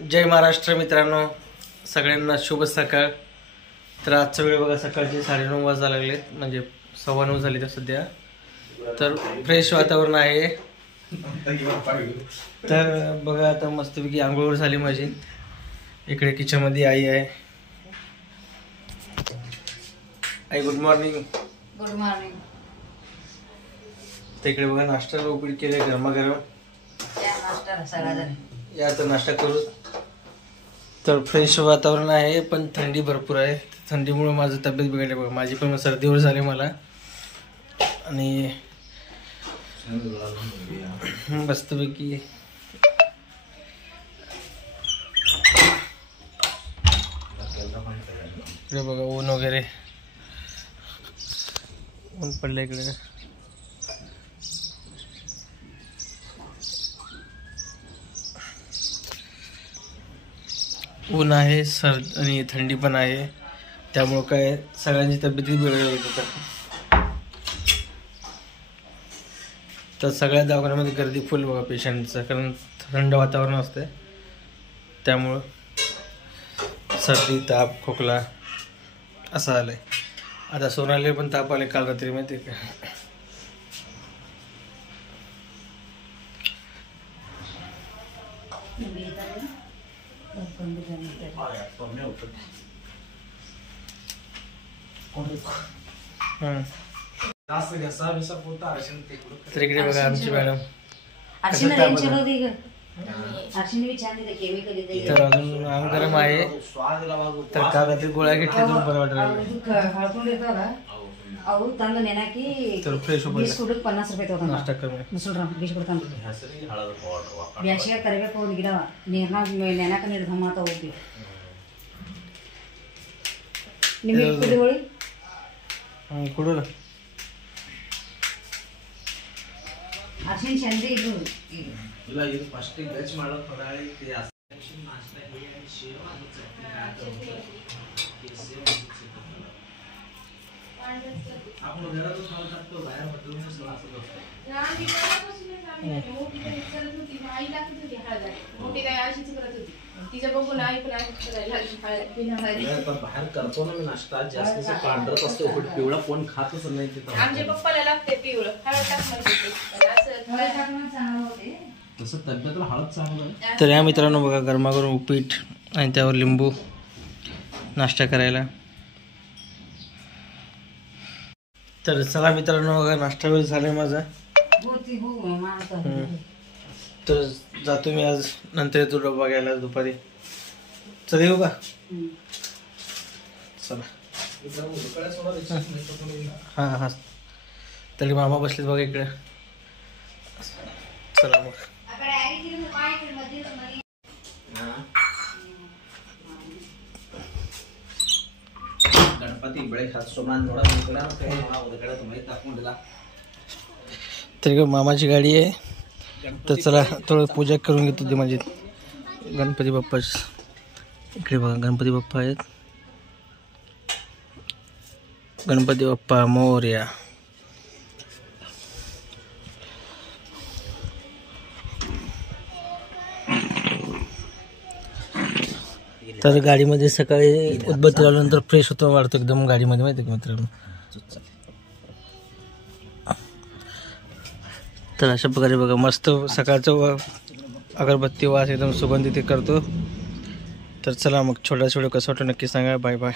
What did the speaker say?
जय महाराष्ट्र मित्रांनो, सगळ्यांना शुभ सकाळ। तर आजचा वेळ बघा सकाळचे 9:30 वाजता लागले, म्हणजे 9:15 झाली तर सध्या। तर फ्रेश वातावरण आहे। तर बघा आता मस्तपैकी आंघोळ झाली माझी। इकडे किचन मध्ये आई आहे। आई गुड मॉर्निंग। Good morning. तिकडे बघा नाश्ता उपीट केले गरमागरम। या तर नाश्ता करू। तर फ्रेश वातावरण आहे पण थंडी भरपूर आहे। थंडीमुळे माझी तब्येत बिघडली बघा। माझी पण सर्दीवर झाली मला आणि मस्तपैकी इकडे बघा ऊन वगैरे, ऊन पडलं इकडे। ऊन आहे आणि थंडी पण आहे, त्यामुळे काय सगळ्यांची तब्येत बिघडली होती। तर सगळ्या दवाखान्यामध्ये गर्दी फुल बघा पेशंटचं, कारण थंड वातावरण असते त्यामुळं सर्दी ताप खोकला असं आलंय। आता सोनाली पण ताप आले काल रात्री, माहिती का? तर इकडे बघा आमची मॅडम। तर अजून अंग गरम आहे, तर काल रात्री गोळ्या घेतल्या तर बरं वाटलं। तर फ्रेश होईल, 50 रुपये नाश्ता करून ಬ್ಯಾಸಿಗೆ ಕರಿಬೇಕು ಒಂದು ಗಿಡ ನೆನಕ ನೀರು ಮಾತಾ ಹೋಗಿ ನಿಮಗೆ ಕುಡಿಯೋಳಿ ಕುಡಿಯೋಣ। ಅರ್ಶಿನ ಚಂದಿ ಇದು ಇಲ್ಲ ಇದು ಫಸ್ಟ್ ಗಚ್ ಮಾಡೋ ಪದಾಳಿ ಅರ್ಶಿನ ನಾಷ್ಟಾ ಹೇಳಿ ಶೇವ್ ಅದು ಚಟ್ನಿ ಹಾಕಿ आप लोग जरा तो खाओ तब तो बाहर होटल में सलाह से दोस्त यार दिवसापासून आम्ही मोठी तरी करत होती, आईला किती होती हळद मोठी काय अशीच करत होती। तिच्या बघून आई पण आई करायला लागली हळद बिना हळद। पण बाहेर करतो ना मी नाश्ता, जास्त असं पांढरत असतो, पिवळा कोण खातच नाही तिथं। आमच्या पप्पाला लागते पिवळं, हळद टाकणार होते असं हळद टाकणं चांगलं होते, तसं तब्येतला हळद चांगलं आहे। तर या मित्रांनो बघा गरमागरम उपीट आणि त्यावर लिंबू नाश्ता करायला। तर चला मित्रांनो बघा नाश्ता वेळ झालाय माझा। तर जातो मी आज, नंतर येतो डबा घ्यायला दुपारी। चल येऊ का? चला। हां हां, तरी मामा बसलेत बघा इकडे। चला मग गणपती बळे खात सोमनाथ थोडा निकला काय मला उदकडा तुम्ही टाकून दिला। तरी मामाची गाडी आहे, तर चला थोडं पूजा करून घेतो ती माझी। गणपती बाप्पा इकडे बघा, गणपती बाप्पा आहेत। गणपती बाप्पा मोरया। तर गाडीमध्ये सकाळी उदबत्ती लावल्यानंतर फ्रेश होतो, वाढतो एकदम गाडीमध्ये, माहिती का मित्रांनो? तर अशा प्रकारे बघा मस्त सकाळचं अगरबत्ती वास एकदम सुगंधित करतो। तर चला मग छोटा व्हिडिओ कसा वाटतो नक्की सांगा। Bye bye.